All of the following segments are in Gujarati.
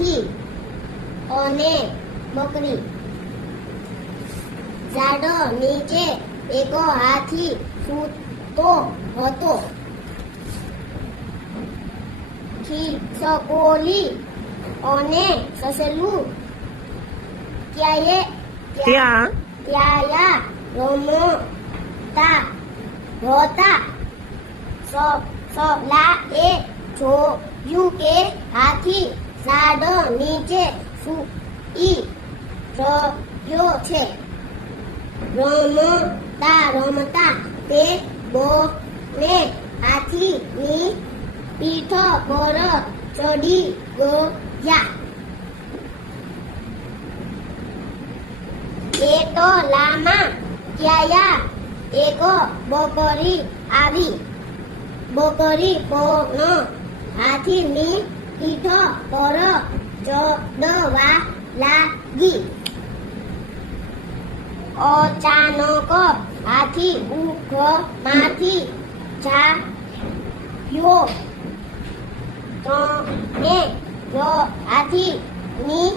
હાથી અને બકરી. ઝાડ નીચે એક હાથી સૂતો હતો. ખિસકોલી અને સસલું ત્યાં રમતા હતા. સસલાએ જોયું કે હાથી ઝાડ નીચે સૂઈ રહ્યો છે. રમતા તે બંને હાથીની પીઠ પર ચડી ગયા. એટલામાં ત્યાં એક બકરી આવી. બકરી પણ હાથીની પીઠ પર ચડવા લાગી. અચાનક હાથી ઊંઘમાંથી જાગ્યો. અને હાથીની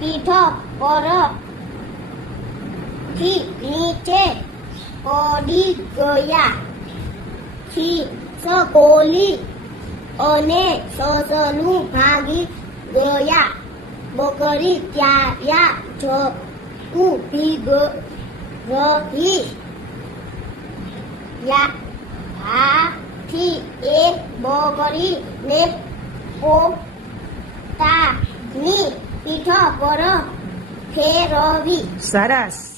પીઠ પરથી નીચે પડી ગયા. ખિસકોલી અને સસલું ભાગી ગયા. બકરી ત્યાં જ ઊભી રહી. હાથીએ બકરીને પોતાની પીઠ પર ફેરવી. સરસ.